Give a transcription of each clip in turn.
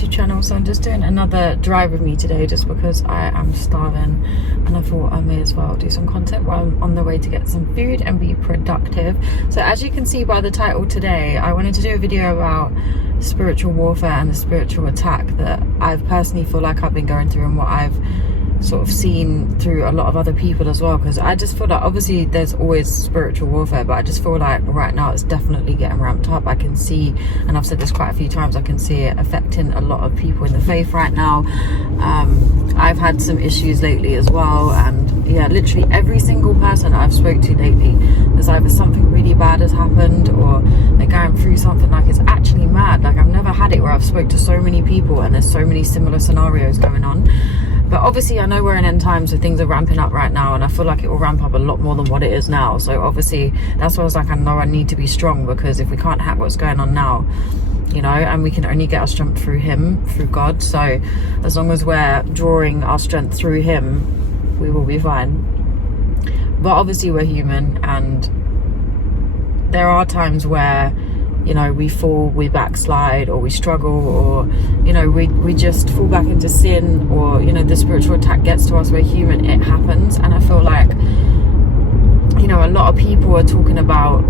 YouTube channel. So I'm just doing another drive with me today just because I am starving, and I thought I may as well do some content while I'm on the way to get some food and be productive. So as you can see by the title today, I wanted to do a video about spiritual warfare and the spiritual attack that I've personally feel like I've been going through, and what I've sort of seen through a lot of other people as well, because I just feel like obviously there's always spiritual warfare, but I just feel like right now it's definitely getting ramped up. I can see, and I've said this quite a few times, I can see it affecting a lot of people in the faith right now. I've had some issues lately as well, and yeah, literally every single person I've spoke to lately, there's either something really bad has happened or they're going through something. Like, it's actually mad. Like, I've never had it where I've spoke to so many people and there's so many similar scenarios going on. But obviously I know we're in end times, so things are ramping up right now, and I feel like it will ramp up a lot more than what it is now. So obviously that's why I was like, I know I need to be strong, because if we can't hack what's going on now, you know, and we can only get our strength through him, through God. So as long as we're drawing our strength through him, we will be fine. But obviously we're human, and there are times where, you know, we fall, we backslide, or we struggle, or, you know, we just fall back into sin, or, you know, the spiritual attack gets to us. We're human, it happens. And I feel like, you know, a lot of people are talking about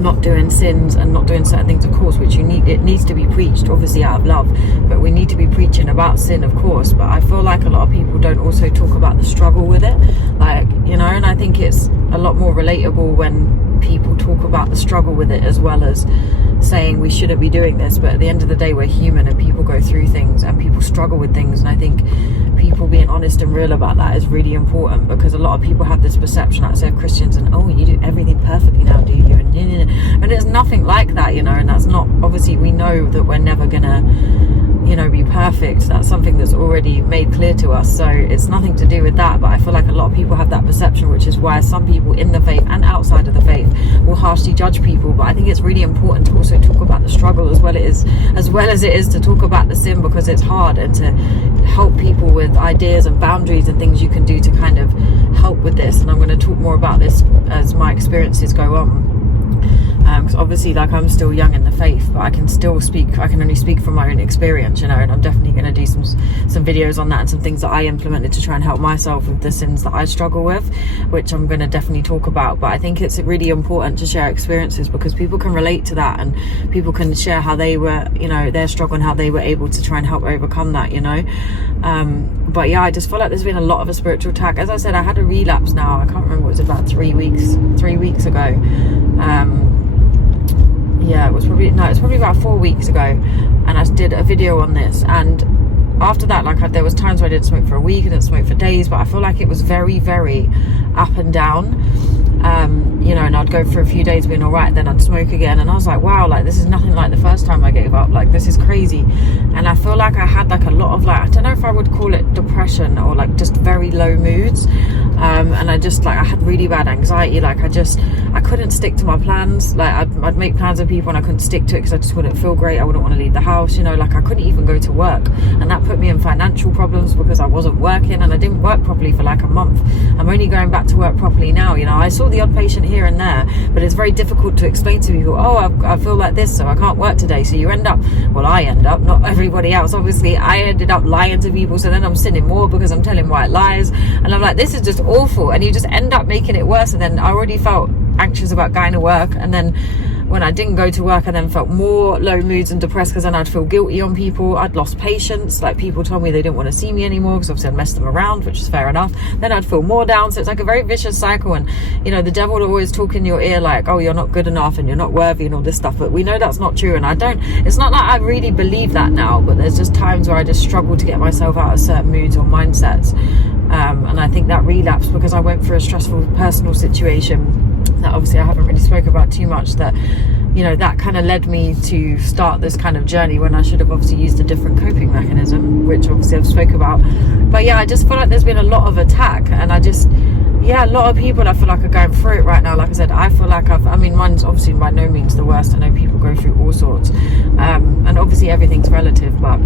not doing sins and not doing certain things, of course, which it needs to be preached, obviously out of love, but we need to be preaching about sin, of course. But I feel like a lot of people don't also talk about the struggle with it, like, you know, and I think it's a lot more relatable when people talk about the struggle with it, as well as saying we shouldn't be doing this. But at the end of the day, we're human, and people go through things and people struggle with things, and I think people being honest and real about that is really important, because a lot of people have this perception outside of Christians, and oh, you do everything perfectly now, do you? And it's nothing like that, you know. And that's not, obviously we know that we're never gonna, you know, be perfect. That's something that's already made clear to us, so it's nothing to do with that. But I feel like a lot of people have that perception, which is why some people in the faith and outside of the faith will harshly judge people. But I think it's really important to also talk about the struggle as well as it is to talk about the sin, because it's hard, and to help people with ideas and boundaries and things you can do to kind of help with this. And I'm going to talk more about this as my experiences go on. Because obviously, like, I'm still young in the faith, but I can still speak, I can only speak from my own experience, you know. And I'm definitely going to do some videos on that, and some things that I implemented to try and help myself with the sins that I struggle with, which I'm going to definitely talk about. But I think it's really important to share experiences, because people can relate to that, and people can share how they were, you know, their struggle, and how they were able to try and help overcome that, you know. But yeah, I just feel like there's been a lot of a spiritual attack. As I said, I had a relapse now, I can't remember, it was about 3 weeks ago. Yeah, it was probably about 4 weeks ago, and I did a video on this. And after that, like, there was times where I didn't smoke for a week, I didn't smoke for days, but I feel like it was very, very up and down. You know, and I'd go for a few days being all right, then I'd smoke again, and I was like, wow, like, this is nothing like the first time I gave up. Like, this is crazy. And I feel like I had like a lot of, like, I don't know if I would call it depression, or like just very low moods. And I just, like, I had really bad anxiety. Like, I couldn't stick to my plans. Like, I'd make plans with people and I couldn't stick to it because I just wouldn't feel great. I wouldn't want to leave the house, you know. Like, I couldn't even go to work, and that put me in financial problems because I wasn't working, and I didn't work properly for like a month. I'm only going back to work properly now, you know. I saw the odd patient here and there, but it's very difficult to explain to people, oh, I feel like this, so I can't work today. So you end up, well, I end up, not everybody else, obviously, I ended up lying to people, so then I'm sinning more because I'm telling white lies, and I'm like, this is just awful. And you just end up making it worse. And then I already felt anxious about going to work, and then when I didn't go to work, I then felt more low moods and depressed, because then I'd feel guilty on people. I'd lost patience. Like, people told me they didn't want to see me anymore because obviously I'd messed them around, which is fair enough. Then I'd feel more down. So it's like a very vicious cycle. And, you know, the devil would always talk in your ear like, oh, you're not good enough and you're not worthy and all this stuff. But we know that's not true. And it's not like I really believe that now, but there's just times where I just struggle to get myself out of certain moods or mindsets. And I think that relapsed because I went through a stressful personal situation that obviously I haven't really spoke about too much, that, you know, that kind of led me to start this kind of journey when I should have obviously used a different coping mechanism, which obviously I've spoke about. But yeah, I just feel like there's been a lot of attack, and a lot of people I feel like are going through it right now. Like I said, I feel like mine's obviously by no means the worst. I know people go through all sorts, and obviously everything's relative, but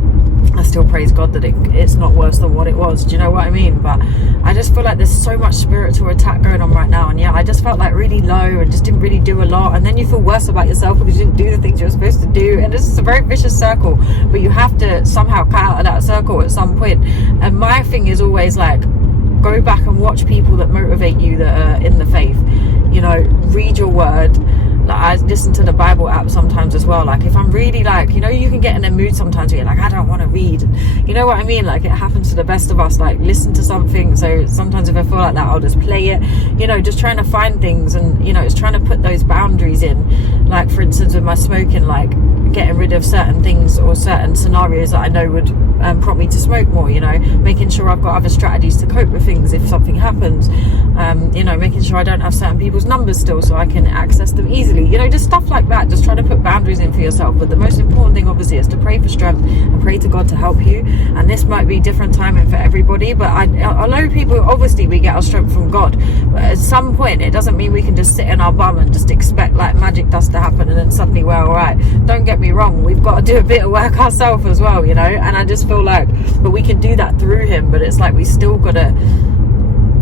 I still praise God that it's not worse than what it was. Do you know what I mean? But I just feel like there's so much spiritual attack going on right now, and yeah, I just felt like really low and just didn't really do a lot, and then you feel worse about yourself because you didn't do the things you were supposed to do, and it's just a very vicious circle. But you have to somehow cut out of that circle at some point. And my thing is always like, go back and watch people that motivate you, that are in the faith. You know, read your word. Like, I listen to the Bible app sometimes as well. Like, if I'm really like, you know, you can get in a mood sometimes where you're like, I don't want to read. You know what I mean? Like, it happens to the best of us. Like, listen to something. So sometimes if I feel like that, I'll just play it. You know, just trying to find things, and, you know, it's trying to put those boundaries in. Like, for instance, with my smoking, like getting rid of certain things or certain scenarios that I know would prompt me to smoke more, you know, making sure I've got other strategies to cope with things if something happens, you know, making sure I don't have certain people's numbers still so I can access them easily, you know, just stuff like that. Just try to put boundaries in for yourself. But the most important thing obviously is to pray for strength and pray to God to help you. And this might be different timing for everybody, but I know people, obviously we get our strength from God, but at some point it doesn't mean we can just sit in our bum and just expect like magic dust to happen and then suddenly we're all right. Don't get me wrong, we've got to do a bit of work ourselves as well, you know. And I just feel like, but we can do that through him, but it's like we still gotta,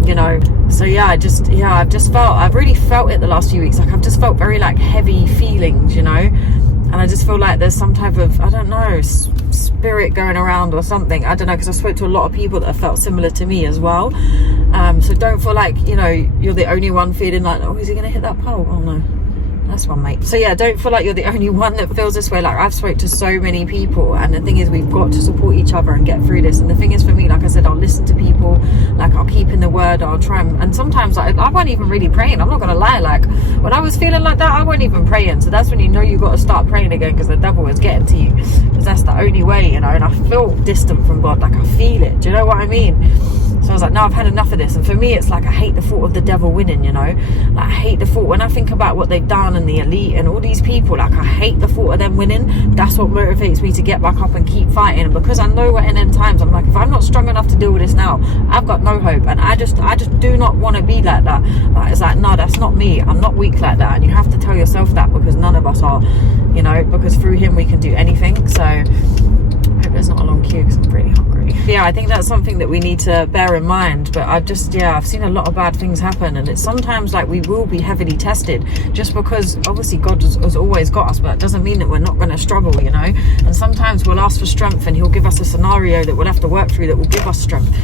you know. So yeah, I've really felt it the last few weeks. Like, I've just felt very like heavy feelings, you know, and I just feel like there's some type of, I don't know, spirit going around or something. I don't know, because I spoke to a lot of people that have felt similar to me as well. So don't feel like, you know, you're the only one feeling like, oh, is he gonna hit that pole? Oh no, that's one, mate. So yeah, don't feel like you're the only one that feels this way. Like, I've spoke to so many people, and the thing is, we've got to support each other and get through this. And the thing is, for me, like I said, I'll listen to people, like I'll keep in the word, I'll try and sometimes I wasn't even really praying, I'm not gonna lie. Like, when I was feeling like that, I wasn't even praying. So that's when you know you got to start praying again, because the devil is getting to you, because that's the only way, you know. And I feel distant from God, like I feel it, do you know what I mean? So I was like, no, I've had enough of this. And for me, it's like, I hate the thought of the devil winning, you know. Like, I hate the thought, when I think about what they've done and the elite and all these people, like, I hate the thought of them winning. That's what motivates me to get back up and keep fighting. And because I know we're in end times, I'm like, if I'm not strong enough to deal with this now, I've got no hope. And I just do not want to be like that. Like, it's like, no, that's not me. I'm not weak like that. And you have to tell yourself that, because none of us are, you know, because through him we can do anything. So I hope there's not a long queue, because I'm really hungry. Yeah, I think that's something that we need to bear in mind. But I've seen a lot of bad things happen, and it's sometimes like we will be heavily tested, just because obviously God has always got us, but it doesn't mean that we're not going to struggle, you know. And sometimes we'll ask for strength, and he'll give us a scenario that we'll have to work through that will give us strength.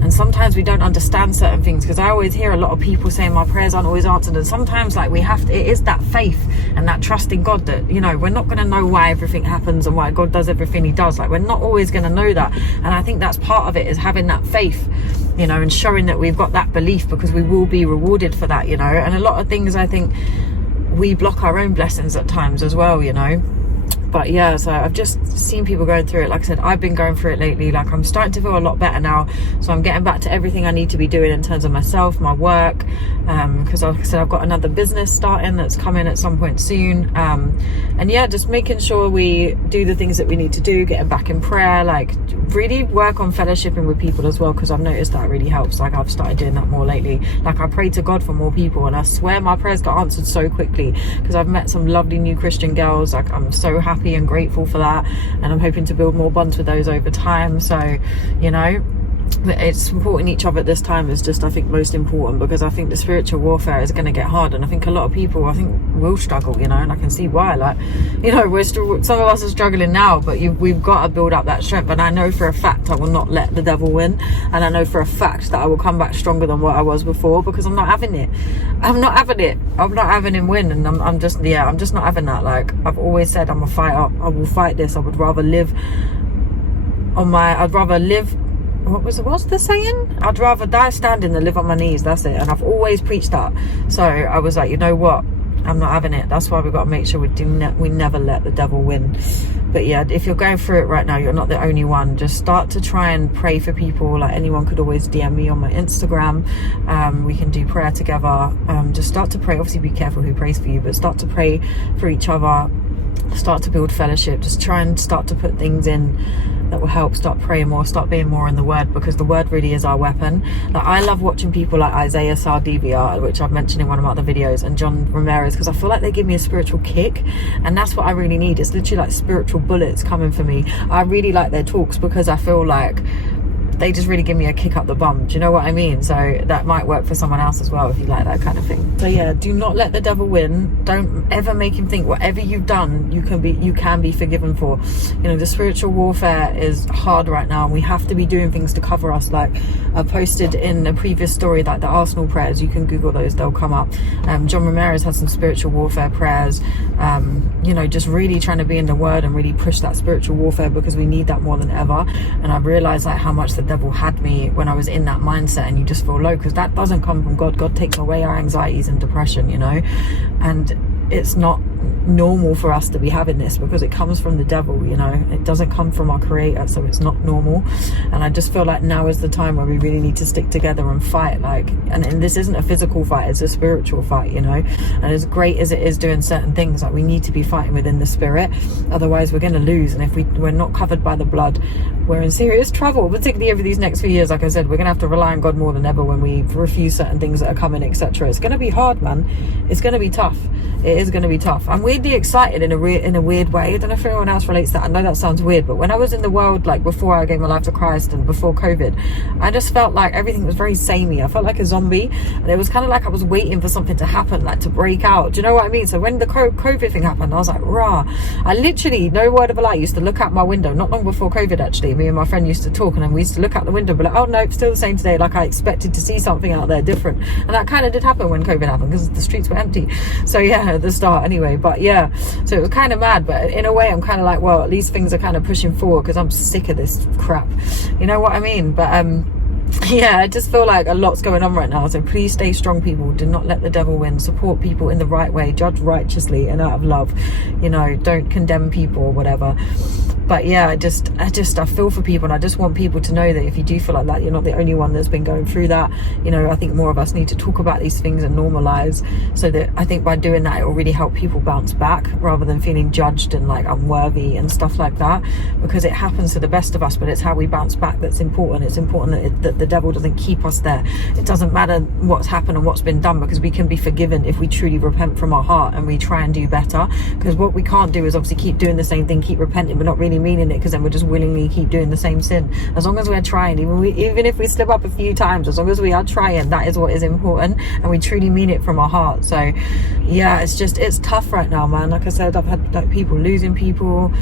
And sometimes we don't understand certain things, because I always hear a lot of people saying my prayers aren't always answered. And sometimes, like, it is that faith and that trust in God that, you know, we're not going to know why everything happens and why God does everything he does. Like, we're not always going to know that. And I think that's part of it, is having that faith, you know, and showing that we've got that belief, because we will be rewarded for that, you know. And a lot of things, I think we block our own blessings at times as well, you know. But yeah, so I've just seen people going through it. Like I said, I've been going through it lately. Like, I'm starting to feel a lot better now. So I'm getting back to everything I need to be doing in terms of myself, my work. Because like I said, I've got another business starting that's coming at some point soon. And yeah, just making sure we do the things that we need to do, getting back in prayer, like really work on fellowshipping with people as well, because I've noticed that really helps. Like, I've started doing that more lately. Like, I pray to God for more people, and I swear my prayers got answered so quickly, because I've met some lovely new Christian girls. Like, I'm so happy and grateful for that, and I'm hoping to build more bonds with those over time. So, you know, it's supporting each other at this time is just, I think, most important, because I think the spiritual warfare is going to get hard, and I think a lot of people, I think, will struggle, you know. And I can see why. Like, you know, some of us are struggling now, but we've got to build up that strength. And I know for a fact I will not let the devil win, and I know for a fact that I will come back stronger than what I was before, because I'm not having it. I'm not having him win, and I'm just not having that. Like, I've always said, I'm a fighter. I will fight this. I would rather live what's the saying? I'd rather die standing than live on my knees. That's it. And I've always preached that. So I was like, you know what? I'm not having it. That's why we've got to make sure we never let the devil win. But yeah, if you're going through it right now, you're not the only one. Just start to try and pray for people. Like, anyone could always DM me on my Instagram. We can do prayer together. Just start to pray. Obviously, be careful who prays for you, but start to pray for each other. start to build fellowship, just try and start to put things in that will help, start praying more, start being more in the word, because the word really is our weapon. Like, I love watching people like Isaiah Sardivia, which I've mentioned in one of my other videos, and John Ramirez, because I feel like they give me a spiritual kick, and that's what I really need. It's literally like spiritual bullets coming for me. I really like their talks because I feel like they just really give me a kick up the bum. Do you know what I mean? So that might work for someone else as well if you like that kind of thing. So yeah, do not let the devil win. Don't ever make him think whatever you've done you can be forgiven for. You know, the spiritual warfare is hard right now, and we have to be doing things to cover us. Like I posted in a previous story, like the Arsenal prayers, you can Google those, they'll come up. John Ramirez has some spiritual warfare prayers, you know, just really trying to be in the word and really push that spiritual warfare, because we need that more than ever. And I've realized like how much the devil had me when I was in that mindset, and you just feel low, because that doesn't come from God. God takes away our anxieties and depression, you know, and it's not normal for us to be having this, because it comes from the devil, you know. It doesn't come from our creator, so it's not normal. And I just feel like now is the time where we really need to stick together and fight, like, and this isn't a physical fight, it's a spiritual fight, you know. And as great as it is doing certain things, like, we need to be fighting within the spirit, otherwise we're going to lose. And if we're not covered by the blood, we're in serious trouble, particularly over these next few years. Like I said, we're going to have to rely on God more than ever when we refuse certain things that are coming, etc. It's going to be hard, man. It's going to be tough. It is going to be tough. I'm weirdly excited in a weird way. I don't know if anyone else relates to that. I know that sounds weird, but when I was in the world, like before I gave my life to Christ and before COVID, I just felt like everything was very samey. I felt like a zombie, and it was kind of like I was waiting for something to happen, like to break out. Do you know what I mean? So when the COVID thing happened, I was like, rah. I literally, no word of a lie, used to look out my window, not long before COVID actually. Me and my friend used to talk, and then we used to look out the window and be like, oh no, still the same today. Like I expected to see something out there different. And that kind of did happen when COVID happened, because the streets were empty. So yeah, at the start anyway. But yeah, so it was kind of mad, but in a way I'm kind of like, well, at least things are kind of pushing forward, because I'm sick of this crap. You know what I mean? But yeah, I just feel like a lot's going on right now. So please stay strong, people. Do not let the devil win. Support people in the right way. Judge righteously and out of love. You know, don't condemn people or whatever. But yeah, I feel for people, and I just want people to know that if you do feel like that, you're not the only one that's been going through that. You know, I think more of us need to talk about these things and normalize, so that I think by doing that, it will really help people bounce back, rather than feeling judged and like unworthy and stuff like that, because it happens to the best of us, but it's how we bounce back that's important. It's important that the devil doesn't keep us there. It doesn't matter what's happened and what's been done, because we can be forgiven if we truly repent from our heart and we try and do better. Because what we can't do is obviously keep doing the same thing, keep repenting, but not really meaning it, because then we're just willingly keep doing the same sin. As long as we're trying, even if we slip up a few times, as long as we are trying, that is what is important, and we truly mean it from our heart. So yeah, it's tough right now, man. Like I said, I've had like people losing people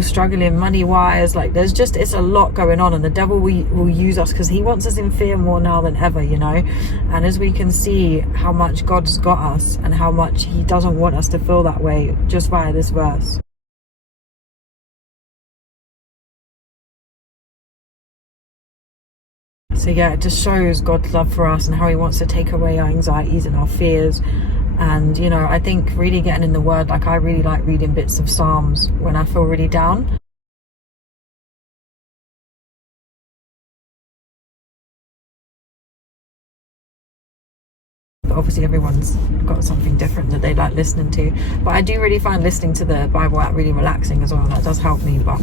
struggling money wise. Like it's a lot going on, and the devil will use us because he wants us in fear more now than ever, you know. And as we can see how much God's got us and how much he doesn't want us to feel that way, just via this verse. So yeah, it just shows God's love for us and how he wants to take away our anxieties and our fears. And you know, I think really getting in the word, like I really like reading bits of Psalms when I feel really down. But obviously everyone's got something different that they like listening to, but I do really find listening to the Bible app really relaxing as well. That does help me. But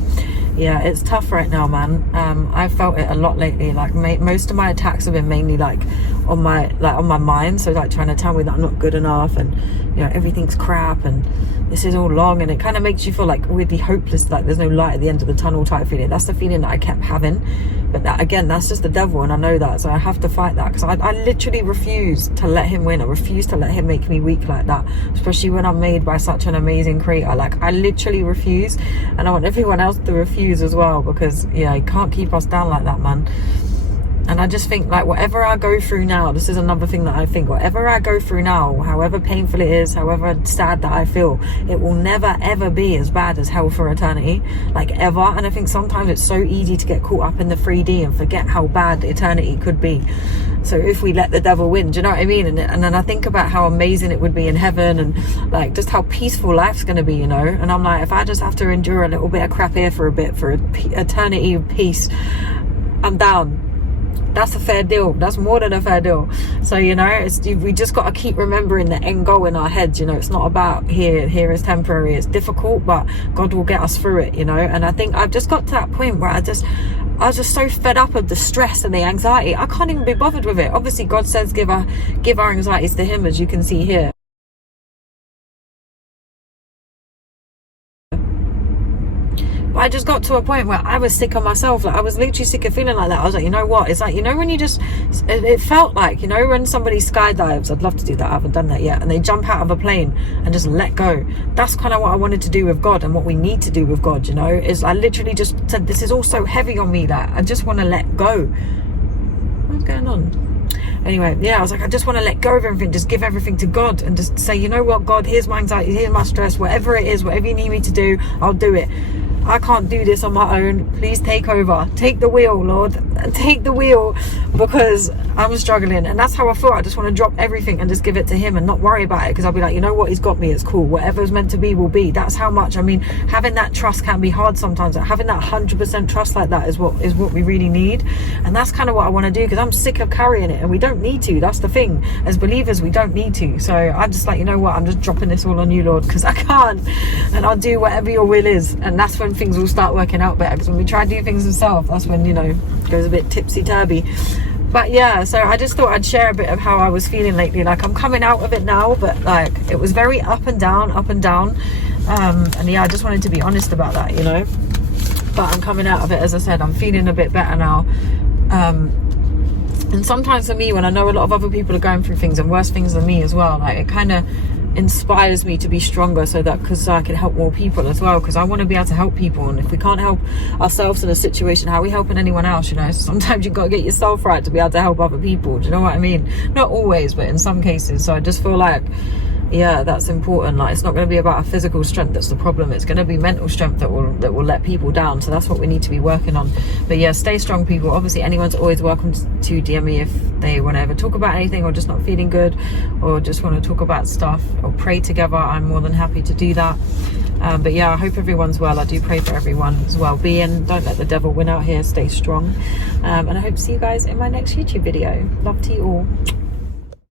yeah, it's tough right now, man. I've felt it a lot lately. Like most of my attacks have been mainly like on my mind, so like trying to tell me that I'm not good enough, and you know, everything's crap and this is all long, and it kind of makes you feel like weirdly hopeless, like there's no light at the end of the tunnel type feeling. That's the feeling that I kept having. But that, again, that's just the devil, and I know that, so I have to fight that, because I literally refuse to let him win. I refuse to let him make me weak like that, especially when I'm made by such an amazing creator. Like I literally refuse, and I want everyone else to refuse as well, because yeah, he can't keep us down like that, man. And I just think, like, whatever I go through now, this is another thing that I think, whatever I go through now, however painful it is, however sad that I feel, it will never ever be as bad as hell for eternity, like ever. And I think sometimes it's so easy to get caught up in the 3D and forget how bad eternity could be. So if we let the devil win, do you know what I mean? And then I think about how amazing it would be in heaven, and like just how peaceful life's going to be, you know. And I'm like, if I just have to endure a little bit of crap here for a bit, for eternity of peace, I'm down. that's a fair deal. That's more than a fair deal. So, you know, we just got to keep remembering the end goal in our heads. You know, it's not about here is temporary. It's difficult, but God will get us through it, you know. And I think I've just got to that point where I was just so fed up of the stress and the anxiety. I can't even be bothered with it. Obviously, God says give our anxieties to him, as you can see here. But I just got to a point where I was sick of myself. Like, I was literally sick of feeling like that. I was like, you know what? It's like, you know, when you just, it felt like, you know, when somebody skydives, I'd love to do that. I haven't done that yet. And they jump out of a plane and just let go. That's kind of what I wanted to do with God, and what we need to do with God, you know, is I literally just said, this is all so heavy on me that I just want to let go. What's going on? Anyway, yeah, I was like, I just want to let go of everything, just give everything to God, and just say, you know what, God, here's my anxiety, here's my stress, whatever it is, whatever you need me to do, I'll do it. I can't do this on my own. Please take over. Take the wheel, Lord. Take the wheel, because I'm struggling. And that's how I feel. I just want to drop everything and just give it to him and not worry about it, because I'll be like, you know what, he's got me. It's cool. Whatever's meant to be will be. That's how much, I mean, having that trust can be hard sometimes. Like, having that 100% trust like that is what we really need. And that's kind of what I want to do, because I'm sick of carrying it, and we don't need to. That's the thing. As believers, we don't need to. So I'm just like, you know what, I'm just dropping this all on you, Lord, because I can't. And I'll do whatever your will is. And that's when things will start working out better, because when we try to do things ourselves, that's when, you know, it goes a bit tipsy-turvy. But yeah, so I just thought I'd share a bit of how I was feeling lately. Like, I'm coming out of it now, but like, it was very up and down. And yeah, I just wanted to be honest about that, you know. But I'm coming out of it. As I said, I'm feeling a bit better now. And sometimes for me, when I know a lot of other people are going through things and worse things than me as well, like, it kind of inspires me to be stronger, so that, because I can help more people as well, because I want to be able to help people. And if we can't help ourselves in a situation, how are we helping anyone else, you know? So sometimes you've got to get yourself right to be able to help other people. Do you know what I mean? Not always, but in some cases. So I just feel like, yeah, that's important. Like, it's not going to be about a physical strength that's the problem. It's going to be mental strength that will let people down. So that's what we need to be working on. But yeah, stay strong, people. Obviously, anyone's always welcome to DM me if they want to ever talk about anything, or just not feeling good, or just want to talk about stuff, or pray together. I'm more than happy to do that. But yeah, I hope everyone's well. I do pray for everyone's well-being. Don't let the devil win out here. Stay strong. And I hope to see you guys in my next YouTube video. Love to you all.